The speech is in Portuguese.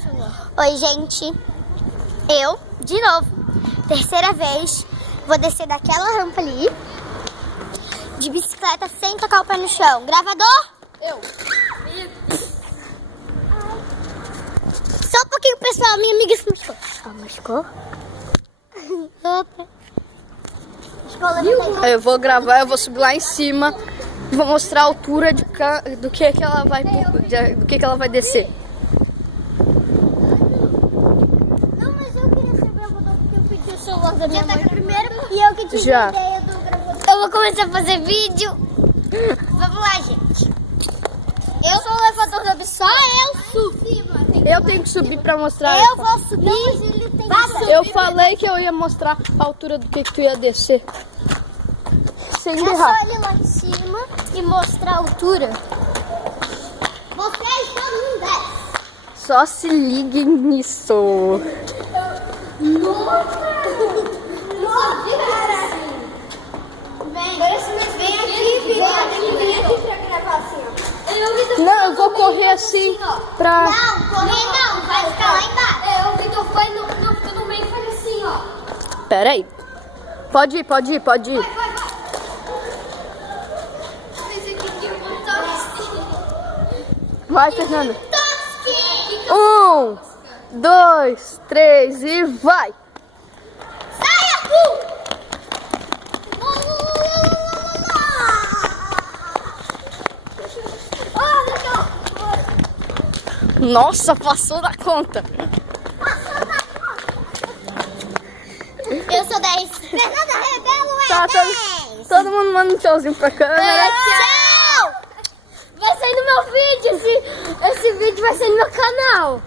Oi, gente. Eu, de novo, terceira vez, vou descer daquela rampa ali, de bicicleta, sem tocar o pé no chão. Gravador? Eu. Só um pouquinho, pessoal. Minha amiga se machucou. Machucou? Opa. Eu vou gravar, eu vou subir lá em cima e vou mostrar a altura do que ela vai descer. Não, mas eu queria ser gravador porque eu pedi o celular da minha mãe primeiro e eu que tive Já. a ideia do gravador. Eu vou começar a fazer vídeo. Vamos lá, gente. Eu sou o elevador da Bissau, eu subo. Eu tenho que subir pra mostrar. Eu vou subir. Não, mas ele tem que subir. Eu falei que eu ia mostrar a altura do que tu ia descer. Sem É só errar. ir lá em cima e mostrar a altura. Vocês não desce. Só se liguem nisso. Nossa, cara. Vem aqui, Vitor. Tem que vir aqui pra gravar assim, ó. Não, eu vou correr assim pra... Não, correr não. Vai ficar lá embaixo. O Vitor foi no meio e faz assim, ó. Pera aí. Pode ir. Vai. Esse aqui tem um Vai, Fernanda. toque. 1, 2, 3 e vai! Saia, Nossa, passou da conta. Eu sou 10. Fernanda Rebelo é Tá, 10. todo mundo manda um tchauzinho pra câmera. Tchau. Vai sair no meu vídeo. Esse vídeo vai sair no meu canal.